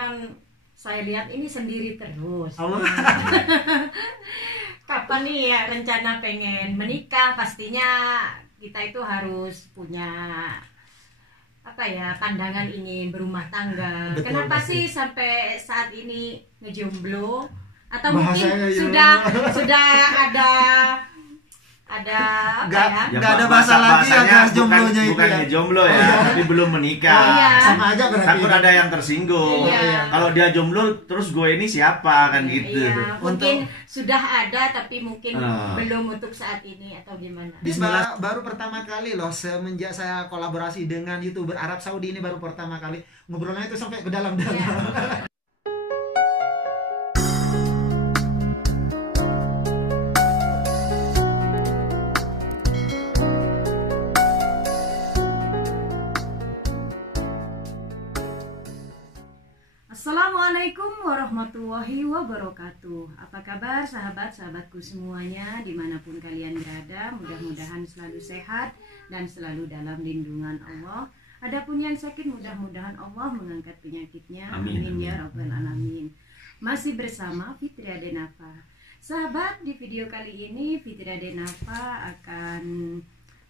kan saya lihat ini sendiri terus. Allah. Kapan nih ya rencana pengen menikah? Pastinya kita itu harus punya apa ya, pandangan ingin berumah tangga. Betul, Kenapa pasti. sih sampai saat ini ngejomblo? Atau Bahasanya mungkin ya. sudah ada apa Nggak- ya? nggak ada bahasa lagi ya, guys, jomblonya itu bukan ya. jomblo ya, Oh, iya. tapi belum menikah. Oh, iya. Sama aja berarti. Takut ada yang tersinggung. Iya. Kalau dia jomblo terus gue ini siapa kan gitu. Iya, mungkin sudah ada tapi mungkin Ah. belum untuk saat ini atau gimana? Bismillah, baru pertama kali loh semenjak saya kolaborasi dengan YouTuber Arab Saudi ini, baru pertama kali ngobrolnya itu sampai ke dalam-dalam. Iya. Assalamualaikum warahmatullahi wabarakatuh. Apa kabar sahabat-sahabatku semuanya dimanapun kalian berada? Mudah-mudahan selalu sehat dan selalu dalam lindungan Allah. Adapun yang sakit mudah-mudahan Allah mengangkat penyakitnya. Amin, Amin ya amin. rabbal alamin. Masih bersama Fitria Denafa. Sahabat, di video kali ini Fitria Denafa akan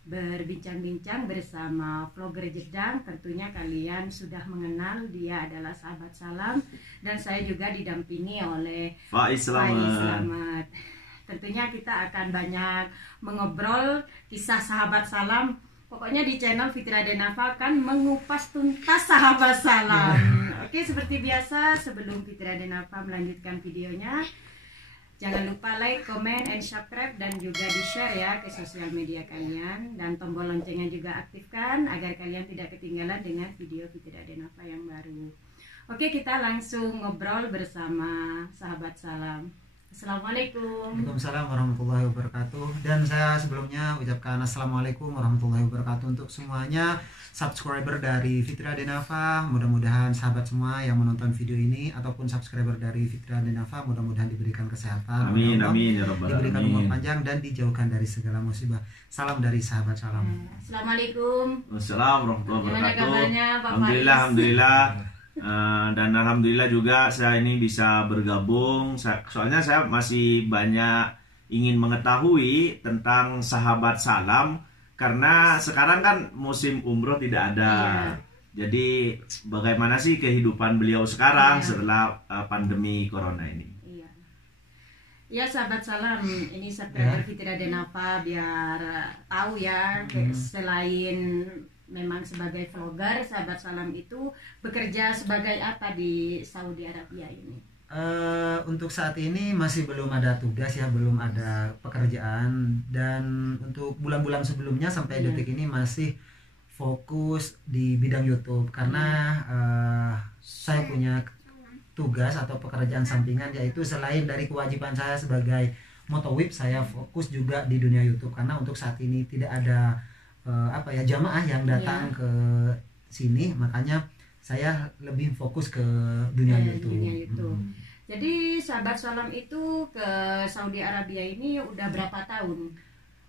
berbincang-bincang bersama vlogger Jedang. Tentunya kalian sudah mengenal, dia adalah sahabat Salam dan saya juga didampingi oleh Faiz Slamet. Slamet. Tentunya kita akan banyak mengobrol kisah sahabat Salam. Pokoknya di channel Fitria Denafa akan mengupas tuntas sahabat Salam. Oke, seperti biasa sebelum Fitria Denafa melanjutkan videonya, jangan lupa like, comment, and subscribe dan juga di-share ya ke sosial media kalian, dan tombol loncengnya juga aktifkan agar kalian tidak ketinggalan dengan video Fitria Denafa yang baru. Oke, kita langsung ngobrol bersama sahabat Salam. Assalamualaikum. Waalaikumsalam warahmatullahi wabarakatuh. Dan saya sebelumnya ucapkan assalamualaikum warahmatullahi wabarakatuh untuk semuanya subscriber dari Fitria Denafa. Mudah-mudahan sahabat semua yang menonton video ini ataupun subscriber dari Fitria Denafa mudah-mudahan diberikan kesehatan, Amin mudah-mudahan amin ya rabbal diberikan umur alamin. panjang dan dijauhkan dari segala musibah. Salam dari sahabat Salam. Assalamualaikum. Wassalamualaikum warahmatullahi Gimana wabarakatuh. kabarnya, Pak Alhamdulillah, Faiz? alhamdulillah. Dan alhamdulillah juga saya ini bisa bergabung. Soalnya saya masih banyak ingin mengetahui tentang sahabat Salam karena sekarang kan musim umroh tidak ada. Iya. Jadi bagaimana sih kehidupan beliau sekarang Iya. setelah pandemi corona ini? Iya. Ya sahabat Salam, ini subscriber Fitria Denafa biar tahu ya, selain memang sebagai vlogger, sahabat Salam itu bekerja sebagai apa di Saudi Arabia ini? Untuk saat ini masih belum ada tugas ya, belum ada pekerjaan, dan untuk bulan-bulan sebelumnya sampai Iya. detik ini masih fokus di bidang YouTube karena saya punya tugas atau pekerjaan sampingan, yaitu selain dari kewajiban saya sebagai motowib, saya fokus juga di dunia YouTube karena untuk saat ini tidak ada jamaah yang datang Iya. ke sini, makanya saya lebih fokus ke dunia YouTube. Dunia YouTube. Hmm. Jadi sahabat Salam itu ke Saudi Arabia ini udah berapa tahun?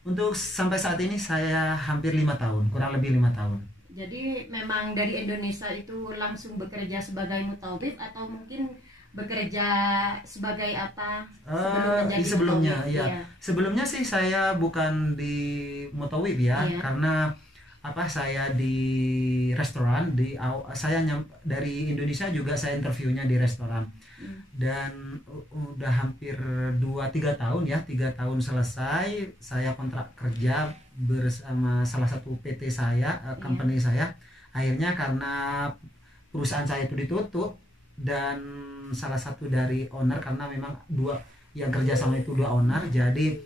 Untuk sampai saat ini saya hampir 5 tahun, kurang lebih 5 tahun. Jadi memang dari Indonesia itu langsung bekerja sebagai mutawif atau mungkin bekerja sebagai apa Sebelumnya, mutawif? iya. Sebelumnya sih saya bukan di mutawif ya, Iya. karena saya di restoran, dari Indonesia juga saya interviewnya di restoran. Dan udah hampir 2-3 tahun ya, 3 tahun selesai saya kontrak kerja bersama salah satu PT saya, company saya. Akhirnya karena perusahaan saya itu ditutup dan salah satu dari owner, karena memang yang kerja sama itu 2 owner, jadi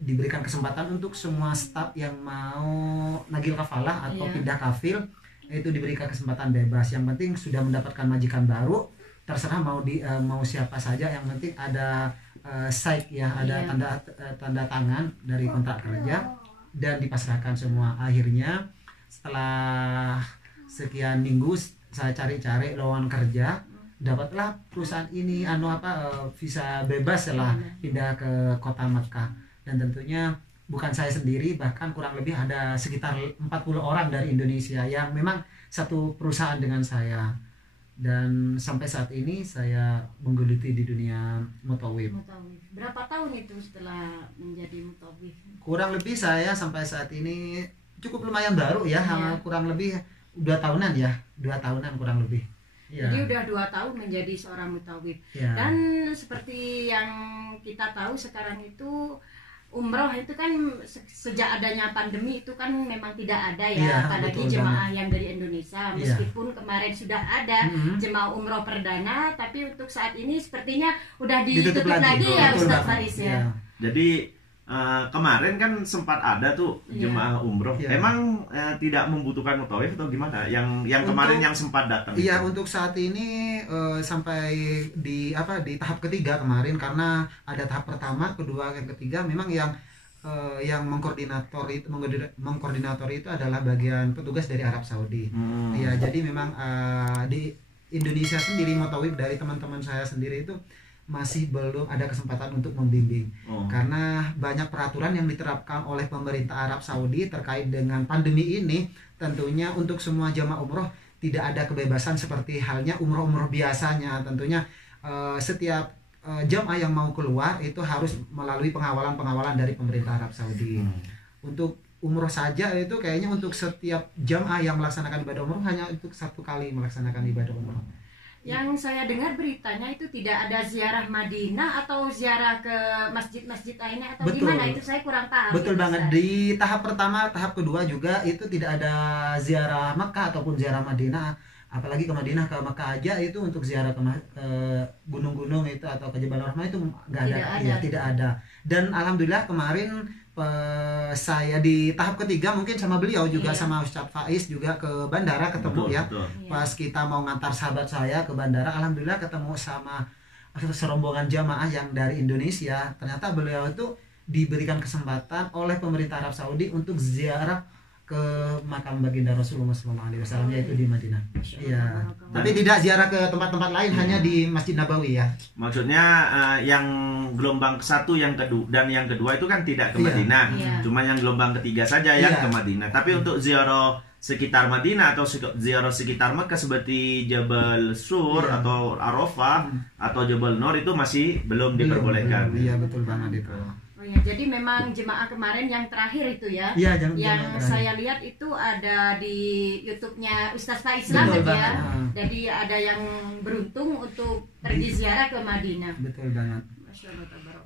diberikan kesempatan untuk semua staff yang mau nagil kafalah atau Iya. pindah kafil itu diberikan kesempatan bebas. Yang penting sudah mendapatkan majikan baru, terserah mau siapa saja, yang penting ada site ya, ada Iya. tanda tangan dari kontrak kerja dan dipasrahkan semua. Akhirnya setelah sekian minggu saya cari-cari lowongan kerja, dapatlah perusahaan ini visa bebas setelah pindah ke kota Mekah. Dan tentunya bukan saya sendiri, bahkan kurang lebih ada sekitar 40 orang dari Indonesia yang memang satu perusahaan dengan saya. dan sampai saat ini saya menggeluti di dunia mutawif. Berapa tahun itu setelah menjadi mutawif? Kurang lebih saya sampai saat ini cukup lumayan baru ya, kurang lebih 2 tahunan ya, 2 tahunan kurang lebih. Ya. Jadi udah 2 tahun menjadi seorang mutawif. Ya. Dan seperti yang kita tahu sekarang itu umroh itu kan sejak adanya pandemi itu kan memang tidak ada ya, apalagi jemaah yang dari Indonesia. Meskipun kemarin sudah ada jemaah umroh perdana, tapi untuk saat ini sepertinya udah ditutup lagi ya Ustaz Faiz ya. Jadi kemarin kan sempat ada tuh jemaah umroh. Emang tidak membutuhkan mutawif atau gimana? Yang kemarin yang sempat datang. Iya, untuk saat ini sampai di tahap ketiga kemarin, karena ada tahap pertama, kedua, yang ketiga memang yang mengkoordinator itu adalah bagian petugas dari Arab Saudi. Iya, jadi memang di Indonesia sendiri mutawif dari teman-teman saya sendiri itu masih belum ada kesempatan untuk membimbing karena banyak peraturan yang diterapkan oleh pemerintah Arab Saudi terkait dengan pandemi ini. Tentunya untuk semua jamaah umroh tidak ada kebebasan seperti halnya umroh-umroh biasanya. Tentunya setiap jamaah yang mau keluar itu harus melalui pengawalan dari pemerintah Arab Saudi. Untuk umroh saja itu kayaknya untuk setiap jamaah yang melaksanakan ibadah umroh hanya untuk 1 kali melaksanakan ibadah umroh. Yang saya dengar beritanya itu tidak ada ziarah Madinah atau ziarah ke masjid-masjid lainnya atau gimana, itu saya kurang tahu. Betul banget. Di tahap pertama, tahap kedua juga itu tidak ada ziarah Mekah ataupun ziarah Madinah. Apalagi ke Madinah, ke Mekah aja itu untuk ziarah ke gunung-gunung itu atau ke Jabal Rahmah itu tidak ada. Dan alhamdulillah kemarin saya di tahap ketiga mungkin sama beliau juga sama Ustadz Faiz juga ke bandara ketemu pas kita mau ngantar sahabat saya ke bandara, alhamdulillah ketemu sama serombongan jamaah yang dari Indonesia. Ternyata beliau itu diberikan kesempatan oleh pemerintah Arab Saudi untuk ziarah ke makam baginda Rasulullah SAW, yaitu di Madinah. Iya. Tapi tidak ziarah ke tempat-tempat lain, hanya di Masjid Nabawi ya. Maksudnya yang gelombang ke-1, yang kedua dan yang kedua itu kan tidak ke Madinah. Cuma yang gelombang ketiga saja yang ke Madinah. Tapi untuk ziarah sekitar Madinah atau ziarah sekitar Mekah seperti Jabal Sur atau Arafah atau Jabal Nur itu masih belum diperbolehkan. Iya, betul banget itu. Oh ya, jadi memang jemaah kemarin yang terakhir itu ya, yang saya lihat itu ada di YouTube-nya Ustaz Faiz Slamet ya. Jadi ada yang beruntung untuk pergi ziarah ke Madinah. Betul banget.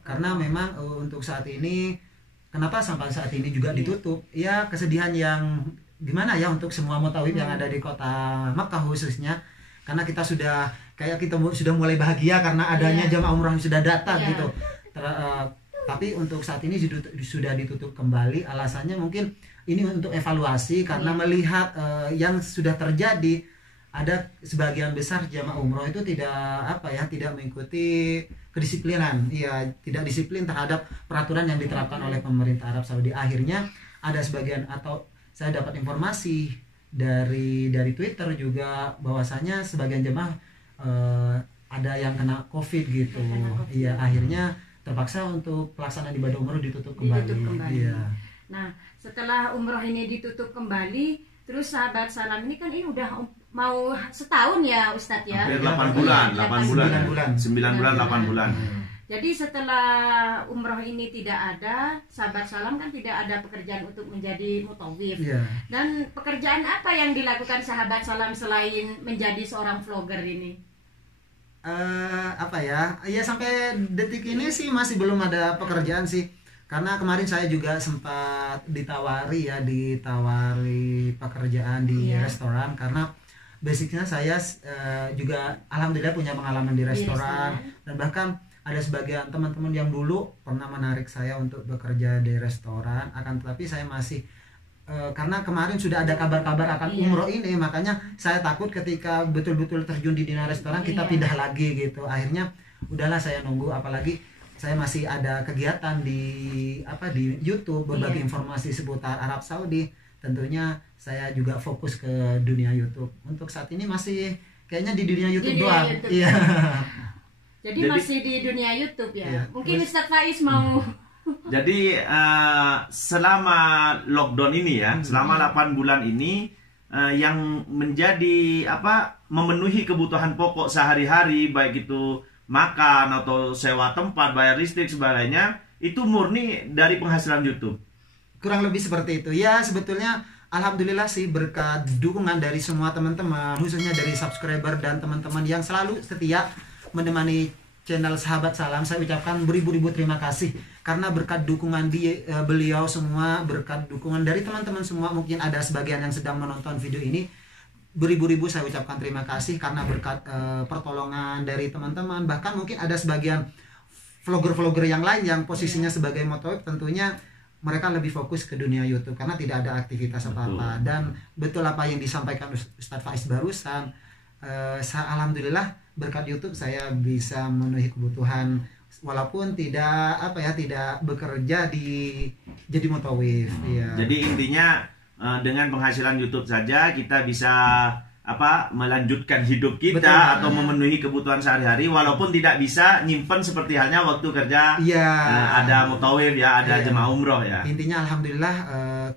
Karena memang untuk saat ini, kenapa sampai saat ini juga ditutup? Ya kesedihan yang gimana ya untuk semua mutawif yang ada di kota Makkah khususnya. Karena kita sudah mulai bahagia karena adanya jamaah umrah yang sudah datang gitu. Tapi untuk saat ini sudah ditutup kembali. Alasannya mungkin ini untuk evaluasi karena melihat yang sudah terjadi, ada sebagian besar jamaah umroh itu tidak mengikuti kedisiplinan, tidak disiplin terhadap peraturan yang diterapkan oleh pemerintah Arab Saudi. Akhirnya ada sebagian, atau saya dapat informasi dari Twitter juga bahwasanya sebagian jemaah ada yang kena COVID gitu. Iya, akhirnya terpaksa untuk pelaksanaan ibadah umroh ditutup kembali. Iya. Nah, setelah umroh ini ditutup kembali, terus sahabat salam ini kan ini udah mau setahun ya Ustadz ya? Hampir 8 bulan. 9 bulan, 8 bulan. Jadi setelah umroh ini tidak ada, sahabat salam kan tidak ada pekerjaan untuk menjadi mutawif. Dan pekerjaan apa yang dilakukan sahabat salam selain menjadi seorang vlogger ini? Sampai detik ini sih masih belum ada pekerjaan sih, karena kemarin saya juga sempat ditawari pekerjaan di restoran, karena basicnya saya juga alhamdulillah punya pengalaman di restoran. Dan bahkan ada sebagian teman-teman yang dulu pernah menarik saya untuk bekerja di restoran, akan tetapi saya masih karena kemarin sudah ada kabar-kabar akan umroh ini, makanya saya takut ketika betul-betul terjun di dunia restoran kita pindah lagi gitu. Akhirnya udahlah saya nunggu, apalagi saya masih ada kegiatan di YouTube, berbagi informasi seputar Arab Saudi. Tentunya saya juga fokus ke dunia YouTube. Untuk saat ini masih kayaknya di dunia YouTube doang. Iya. Jadi masih di dunia YouTube ya. Mungkin Ustadz Faiz mau Jadi selama lockdown ini ya, selama 8 bulan ini yang menjadi memenuhi kebutuhan pokok sehari-hari, baik itu makan atau sewa tempat, bayar listrik sebagainya, itu murni dari penghasilan YouTube. Kurang lebih seperti itu. Ya, sebetulnya alhamdulillah sih berkat dukungan dari semua teman-teman, khususnya dari subscriber dan teman-teman yang selalu setia menemani channel Sahabat Salam. Saya ucapkan beribu-ribu terima kasih karena berkat dukungan beliau semua, berkat dukungan dari teman-teman semua, mungkin ada sebagian yang sedang menonton video ini, beribu-ribu saya ucapkan terima kasih karena berkat pertolongan dari teman-teman. Bahkan mungkin ada sebagian vlogger-vlogger yang lain yang posisinya sebagai motovlog, tentunya mereka lebih fokus ke dunia YouTube karena tidak ada aktivitas apa-apa. Dan betul apa yang disampaikan Ustadz Faiz barusan, alhamdulillah berkat YouTube saya bisa memenuhi kebutuhan walaupun tidak tidak bekerja jadi mutawif. Ya. Jadi intinya dengan penghasilan YouTube saja kita bisa melanjutkan hidup kita. Betul, atau memenuhi kebutuhan sehari-hari walaupun tidak bisa nyimpen seperti halnya waktu kerja. Iya. Ada mutawif ya, ada jemaah umroh ya. Intinya alhamdulillah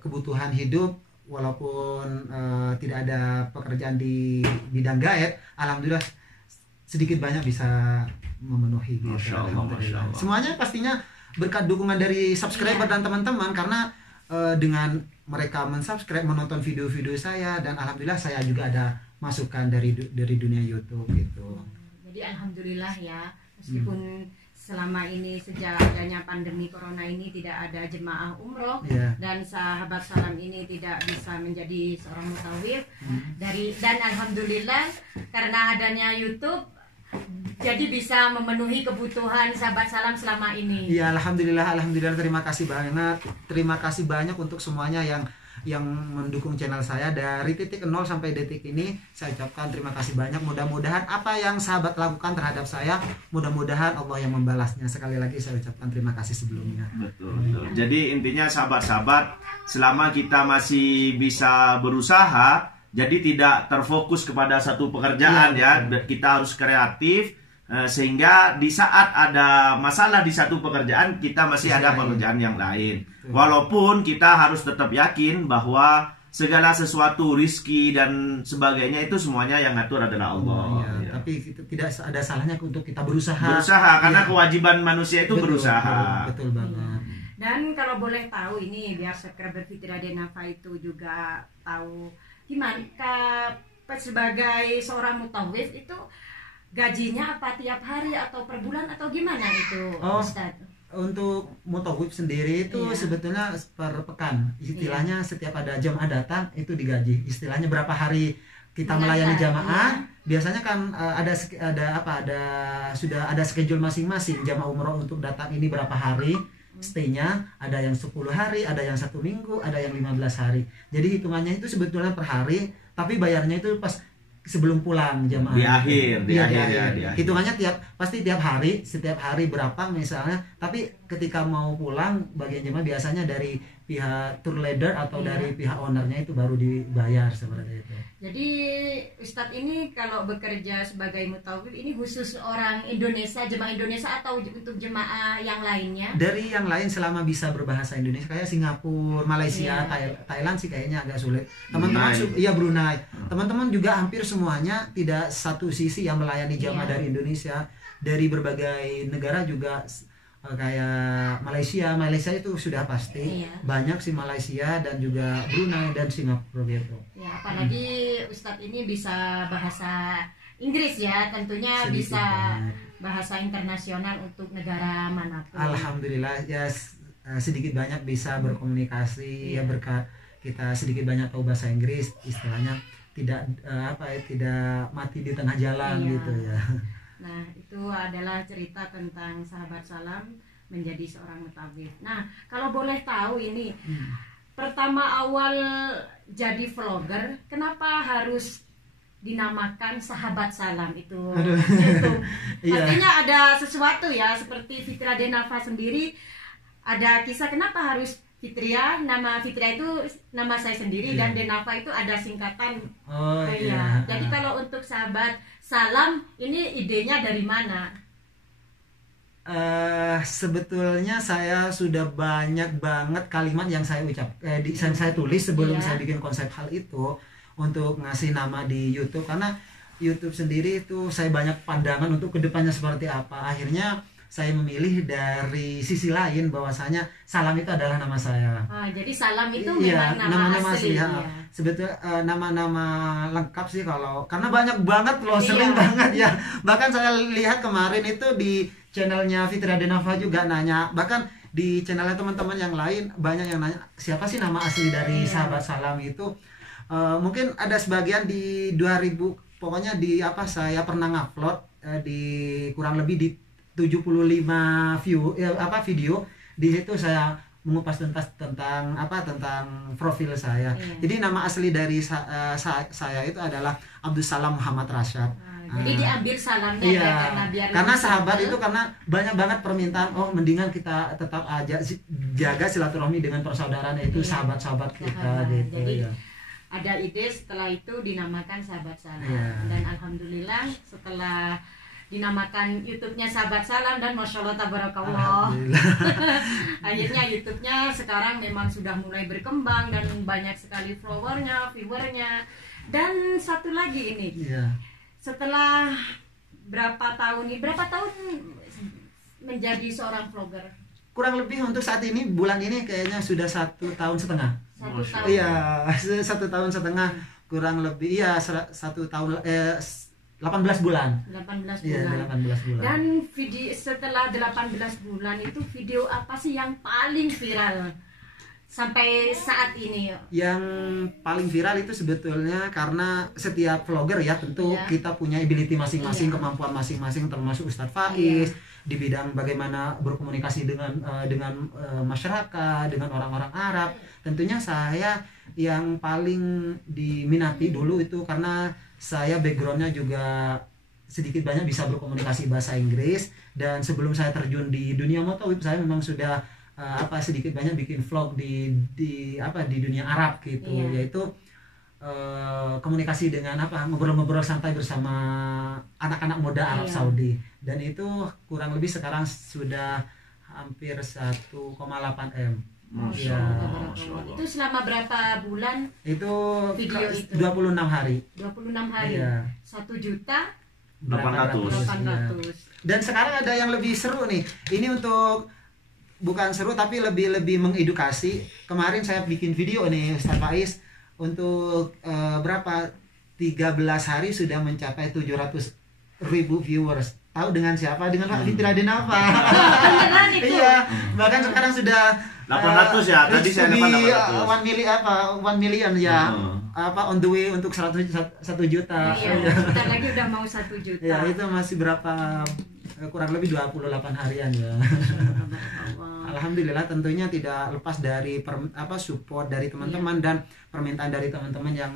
kebutuhan hidup walaupun tidak ada pekerjaan di bidang gaib, alhamdulillah sedikit banyak bisa memenuhi gitu. Masya Allah, Masya Allah. Semuanya pastinya berkat dukungan dari subscriber dan teman-teman, karena dengan mereka mensubscribe, menonton video-video saya, dan alhamdulillah saya juga ada masukan dari dunia YouTube gitu. Jadi alhamdulillah ya, meskipun selama ini sejak adanya pandemi corona ini tidak ada jemaah umroh, dan Sahabat Salam ini tidak bisa menjadi seorang mutawif, dan alhamdulillah karena adanya YouTube jadi bisa memenuhi kebutuhan Sahabat Salam selama ini. Iya, alhamdulillah terima kasih banyak untuk semuanya yang mendukung channel saya dari titik 0 sampai detik ini. Saya ucapkan terima kasih banyak. Mudah-mudahan apa yang sahabat lakukan terhadap saya, mudah-mudahan Allah yang membalasnya. Sekali lagi saya ucapkan terima kasih sebelumnya. Betul. Jadi intinya sahabat-sahabat, selama kita masih bisa berusaha, jadi tidak terfokus kepada satu pekerjaan kita harus kreatif, sehingga di saat ada masalah di satu pekerjaan kita masih ada pekerjaan yang lain. Walaupun kita harus tetap yakin bahwa segala sesuatu, rizki dan sebagainya itu semuanya yang ngatur adalah Allah. Tapi tidak ada salahnya untuk kita berusaha. Karena kewajiban manusia itu berusaha. Betul banget. Dan kalau boleh tahu ini, biar subscriber Fitria Denafa itu juga tahu gimana sebagai seorang mutawif itu gajinya apa tiap hari atau per bulan atau gimana itu, Ustaz? Untuk mutawif sendiri itu sebetulnya per pekan, istilahnya setiap ada jamaah datang itu digaji. Istilahnya berapa hari kita melayani jamaah, biasanya kan sudah ada schedule masing-masing. Jamaah umroh untuk datang ini berapa hari stay-nya, ada yang 10 hari, ada yang 1 minggu, ada yang 15 hari. Jadi hitungannya itu sebetulnya per hari, tapi bayarnya itu pas sebelum pulang jamaah. Di akhir. Hitungannya setiap hari berapa misalnya, tapi ketika mau pulang bagian jamaah biasanya dari pihak tour leader atau dari pihak ownernya itu baru dibayar seperti itu. Jadi Ustadz ini kalau bekerja sebagai mutawif ini khusus orang Indonesia, jemaah Indonesia atau untuk jemaah yang lainnya? Dari yang lain selama bisa berbahasa Indonesia, kayak Singapura, Malaysia, Thailand sih kayaknya agak sulit. Teman-teman Brunei. Teman-teman juga hampir semuanya tidak satu sisi yang melayani jamaah dari Indonesia, dari berbagai negara juga. Kayak Malaysia itu sudah pasti banyak sih, Malaysia dan juga Brunei dan Singapura gitu. Ya, apalagi Ustadz ini bisa bahasa Inggris ya, tentunya sedikit bisa bahasa internasional untuk negara manapun. Alhamdulillah ya, sedikit banyak bisa berkomunikasi ya, berkat kita sedikit banyak tahu bahasa Inggris, istilahnya tidak tidak mati di tengah jalan gitu ya. Nah, itu adalah cerita tentang Sahabat Salam menjadi seorang mutawif. Nah, kalau boleh tahu ini, pertama awal jadi vlogger, kenapa harus dinamakan Sahabat Salam itu? YouTube. Artinya ada sesuatu ya, seperti Fitria Denafa sendiri, ada kisah kenapa harus Fitria, nama Fitria itu nama saya sendiri, dan Denafa itu ada singkatan. Jadi kalau untuk Sahabat Salam ini idenya dari mana? Sebetulnya saya sudah banyak banget kalimat yang saya saya tulis sebelum saya bikin konsep hal itu. untuk ngasih nama di YouTube, karena YouTube sendiri itu saya banyak pandangan untuk kedepannya seperti apa. Akhirnya saya memilih dari sisi lain bahwasanya Salam itu adalah nama saya. Jadi Salam itu Iya, memang nama asli. ya. Sebetulnya nama-nama lengkap sih karena banyak banget loh, Iya. sering banget ya. Bahkan saya lihat kemarin itu di channelnya Fitria Denava juga nanya, bahkan di channelnya teman-teman yang lain banyak yang nanya siapa sih nama asli dari Sahabat Salam itu. Mungkin ada sebagian di 2000, pokoknya di saya pernah ngupload di kurang lebih di 75 video. Di situ saya mengupas tuntas tentang profil saya. Jadi nama asli dari saya itu adalah Abdul Salam Muhammad Rashad. Jadi diambil salamnya karena sahabat itu, karena banyak banget permintaan, mendingan kita tetap aja jaga silaturahmi dengan persaudaraan, itu sahabat-sahabat kita gitu. Jadi ada ide setelah itu dinamakan Sahabat Salam. Dan alhamdulillah setelah dinamakan YouTube-nya Sahabat Salam, dan Masya Allah tabarakallah, akhirnya YouTube-nya sekarang memang sudah mulai berkembang dan banyak sekali followernya, viewernya. Dan satu lagi ini, setelah berapa tahun menjadi seorang vlogger? Kurang lebih untuk saat ini, bulan ini kayaknya sudah 1,5 tahun. 1 tahun. Iya, 1,5 tahun, kurang lebih. Iya, 1 tahun 18 bulan. 18 bulan. Iya, 18 bulan. Dan setelah 18 bulan itu video apa sih yang paling viral sampai saat ini? Yang paling viral itu sebetulnya karena setiap vlogger ya tentu kita punya ability masing-masing, kemampuan masing-masing, termasuk Ustadz Faiz di bidang bagaimana berkomunikasi dengan masyarakat, dengan orang-orang Arab. Tentunya saya yang paling diminati dulu itu karena saya backgroundnya juga sedikit banyak bisa berkomunikasi bahasa Inggris, dan sebelum saya terjun di dunia motowib saya memang sudah sedikit banyak bikin vlog di dunia Arab gitu, yaitu komunikasi dengan ngobrol-ngobrol santai bersama anak-anak muda Arab Saudi, dan itu kurang lebih sekarang sudah hampir 1,8 M. Masya Allah. Itu selama berapa bulan? Itu video itu 26 hari. 26 hari. 1.800.000. Dan sekarang ada yang lebih seru nih. Ini untuk bukan seru tapi lebih mengedukasi. Kemarin saya bikin video nih Ustadz Faiz untuk 13 hari sudah mencapai 700.000 viewers. Tahu dengan siapa? Dengan Pak Fitria Denava. Iya, bahkan sekarang sudah 800 ya. Tadi saya dapat 800. 1 million ya. On the way untuk 1 juta. Iya, bentar lagi udah mau 1 juta. Ya, itu masih kurang lebih 28 harian ya. Alhamdulillah, tentunya tidak lepas dari support dari teman-teman dan permintaan dari teman-teman. Yang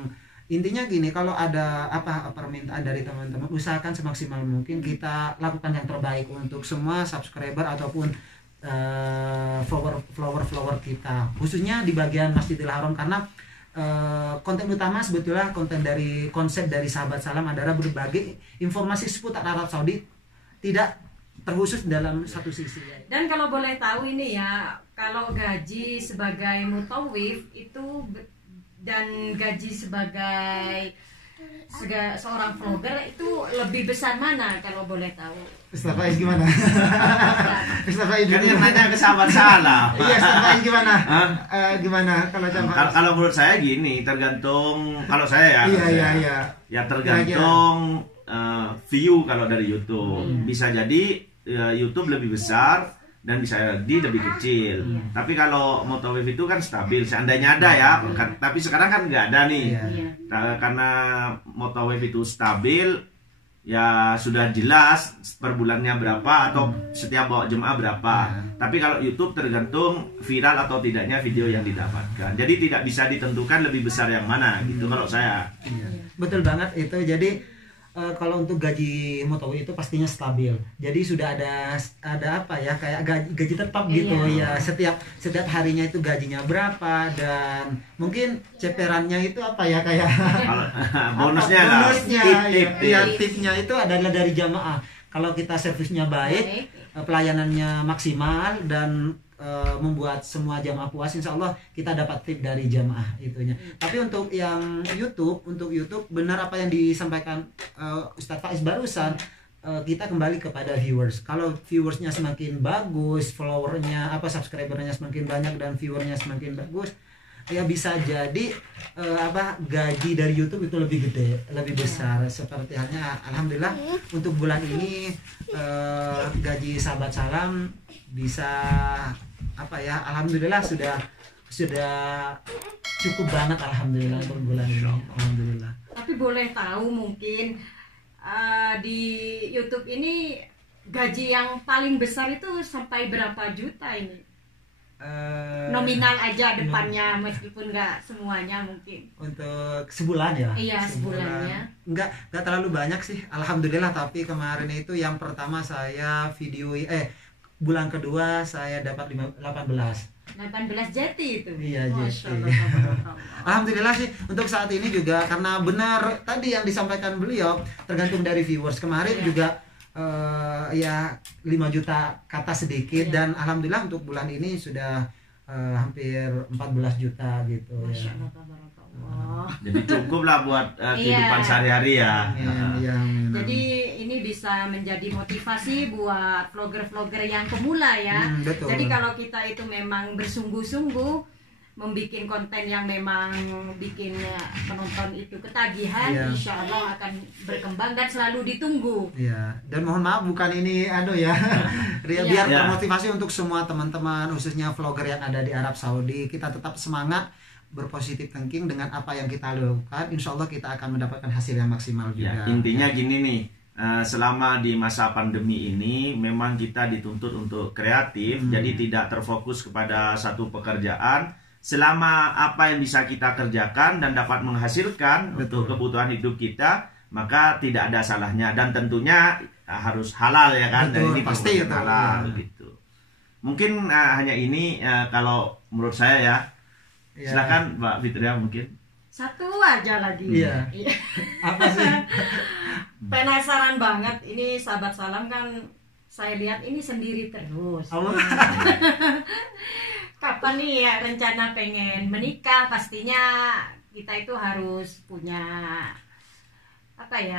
intinya gini, kalau ada permintaan dari teman-teman, usahakan semaksimal mungkin kita lakukan yang terbaik untuk semua subscriber ataupun follower kita, khususnya di bagian Masjidil Haram, karena konten utama sebetulnya konsep dari Sahabat Salam adalah berbagi informasi seputar Arab Saudi, tidak terkhusus dalam satu sisi. Dan kalau boleh tahu ini ya, kalau gaji sebagai mutawif itu dan gaji sebagai seorang vlogger itu lebih besar mana kalau boleh tahu? Ustadz Faiz gimana? Ustadz Faiz Kan yang nanya ke Sahabat Salam. Iya, Ustadz Faiz gimana? Gimana kalau menurut saya gini, tergantung kalau saya ya. Iya. Ya tergantung view kalau dari YouTube. Bisa jadi YouTube lebih besar dan bisa jadi lebih kecil. Tapi kalau motowave itu kan stabil, seandainya ada ya. Tapi sekarang kan nggak ada nih. Karena motowave itu stabil, ya sudah jelas per bulannya berapa atau setiap bawa jemaah berapa. Tapi kalau YouTube tergantung viral atau tidaknya video yang didapatkan. Jadi tidak bisa ditentukan lebih besar yang mana gitu kalau saya. Betul banget itu. Jadi kalau untuk gaji mutawif itu pastinya stabil. Jadi sudah ada kayak gaji tetap gitu ya. Setiap harinya itu gajinya berapa, dan mungkin ceperannya itu kayak bonusnya tipnya itu adalah dari jamaah. Kalau kita servisnya baik, pelayanannya maksimal, dan membuat semua jamaah puas, insya Allah kita dapat tip dari jamaah itunya. Tapi untuk yang YouTube, benar apa yang disampaikan Ustadz Faiz barusan, kita kembali kepada viewers. Kalau viewersnya semakin bagus, followernya subscribernya semakin banyak dan viewernya semakin bagus, ya bisa jadi gaji dari YouTube itu lebih gede, lebih besar. Seperti halnya alhamdulillah untuk bulan ini gaji Sahabat Salam bisa alhamdulillah sudah cukup banget alhamdulillah untuk bulan ini. Alhamdulillah. Tapi boleh tahu mungkin di YouTube ini gaji yang paling besar itu sampai berapa juta ini? Nominal aja depannya, meskipun nggak semuanya mungkin. Untuk sebulan ya? Iya, sebulannya. Nggak terlalu banyak sih, alhamdulillah. Tapi kemarin itu yang pertama saya bulan kedua saya dapat 18 jeti itu. Iya, jeti. Alhamdulillah sih untuk saat ini juga, karena benar tadi yang disampaikan beliau, tergantung dari viewers. Kemarin juga 5 juta kata sedikit, dan alhamdulillah untuk bulan ini sudah hampir 14 juta gitu. Masya Allah, tabarakallah. Jadi cukup lah buat kehidupan sehari-hari ya. Jadi ini bisa menjadi motivasi buat vlogger-vlogger yang pemula ya. Betul. Jadi kalau kita itu memang bersungguh-sungguh membikin konten yang memang bikin penonton itu ketagihan, insya Allah akan berkembang dan selalu ditunggu. Iya. Dan mohon maaf bukan ini biar termotivasi untuk semua teman-teman, khususnya vlogger yang ada di Arab Saudi. Kita tetap semangat, berpositif thinking dengan apa yang kita lakukan. Insya Allah kita akan mendapatkan hasil yang maksimal juga. Intinya gini nih, selama di masa pandemi ini memang kita dituntut untuk kreatif, jadi tidak terfokus kepada satu pekerjaan. Selama apa yang bisa kita kerjakan dan dapat menghasilkan untuk kebutuhan hidup kita, maka tidak ada salahnya, dan tentunya harus halal ya kan. Betul, dan ini pasti itu halal gitu. Mungkin hanya ini kalau menurut saya ya. Silakan Mbak Fitria mungkin. Satu aja lagi. Iya. Apa sih? Penasaran banget, ini Sahabat Salam kan saya lihat ini sendiri terus. Kapan nih ya rencana pengen menikah? Pastinya kita itu harus punya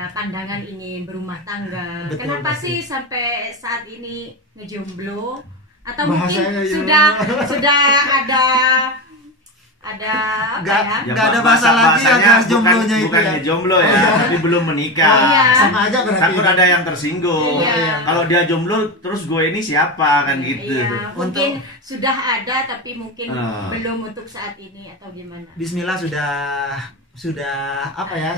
pandangan ingin berumah tangga. Betul, kenapa pasti. sih sampai saat ini ngejomblo? Atau bahasanya mungkin sudah ada nggak ada bahasa lagi atas jomblonya itu bukan jomblo ya, tapi belum menikah. Sama aja berarti. Takut ada yang tersinggung. Kalau dia jomblo terus gue ini siapa kan gitu. Mungkin sudah ada tapi mungkin belum untuk saat ini atau gimana. Bismillah sudah sudah ada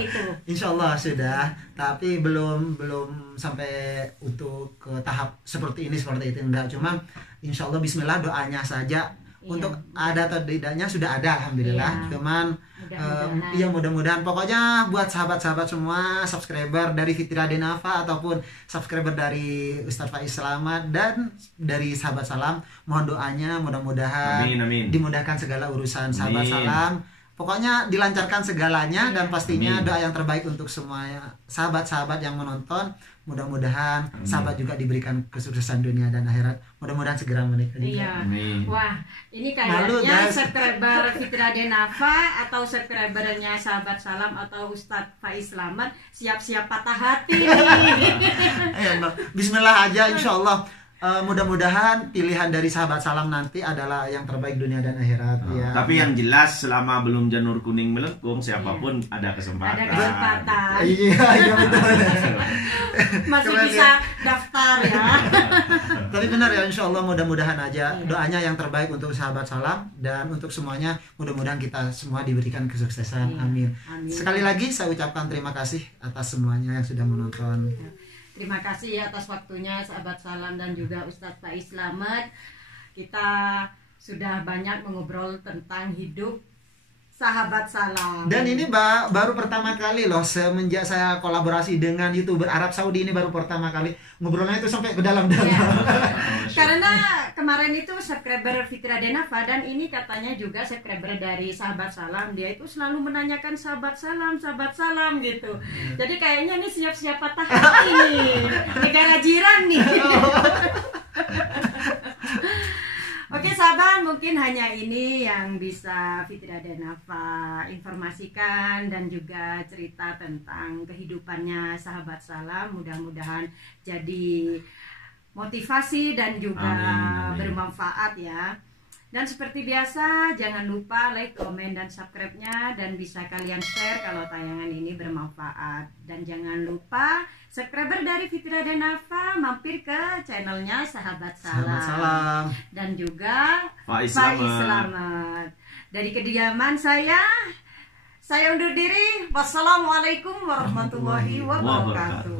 gitu. Insya Allah sudah, tapi belum sampai untuk ke tahap seperti ini seperti itu, enggak. Cuma insya Allah Bismillah doanya saja. Untuk ada atau tidaknya sudah ada alhamdulillah. Cuman mudah-mudahan pokoknya buat sahabat-sahabat semua, subscriber dari Fitria Denafa ataupun subscriber dari Ustadz Faiz Selamat dan dari Sahabat Salam, mohon doanya mudah-mudahan dimudahkan segala urusan Sahabat Salam. Pokoknya dilancarkan segalanya, dan pastinya doa yang terbaik untuk semua sahabat-sahabat yang menonton. Mudah-mudahan sahabat juga diberikan kesuksesan dunia dan akhirat. Mudah-mudahan segera menikah juga. Iya. Wah, ini kayaknya subscriber Fitria Denafa atau subscribernya Sahabat Salam atau Ustadz Faiz Selamat siap-siap patah hati. Bismillah aja, insya Allah. Mudah-mudahan pilihan dari Sahabat Salam nanti adalah yang terbaik dunia dan akhirat. Tapi yang jelas selama belum janur kuning melengkung, siapapun ada kesempatan. Iya betul. Masih bisa daftar ya. Tapi benar ya, insya Allah mudah-mudahan aja. Doanya yang terbaik untuk Sahabat Salam dan untuk semuanya. Mudah-mudahan kita semua diberikan kesuksesan. Amin. Sekali lagi saya ucapkan terima kasih atas semuanya yang sudah menonton. Terima kasih atas waktunya Sahabat Salam dan juga Ustadz Faiz Selamat. Kita sudah banyak mengobrol tentang hidup Sahabat Salam. Dan ini baru pertama kali loh semenjak saya kolaborasi dengan YouTuber Arab Saudi, ini baru pertama kali ngobrolnya itu sampai ke dalam-dalam. Karena kemarin itu subscriber Fitria Denafa, dan ini katanya juga subscriber dari Sahabat Salam. Dia itu selalu menanyakan Sahabat Salam gitu. Jadi kayaknya ini siap-siap patah hati nih. Negara jiran nih. sahabat, mungkin hanya ini yang bisa Fitri Adenafa informasikan dan juga cerita tentang kehidupannya sahabat salam. Mudah-mudahan jadi motivasi dan juga bermanfaat ya. Dan seperti biasa, jangan lupa like, komen, dan subscribe-nya. Dan bisa kalian share kalau tayangan ini bermanfaat. Dan jangan lupa subscriber dari Fitri Adenafa mampir ke channelnya Sahabat Salam. Dan juga Faiz Selamat. Dari kediaman saya undur diri. Wassalamualaikum warahmatullahi wabarakatuh.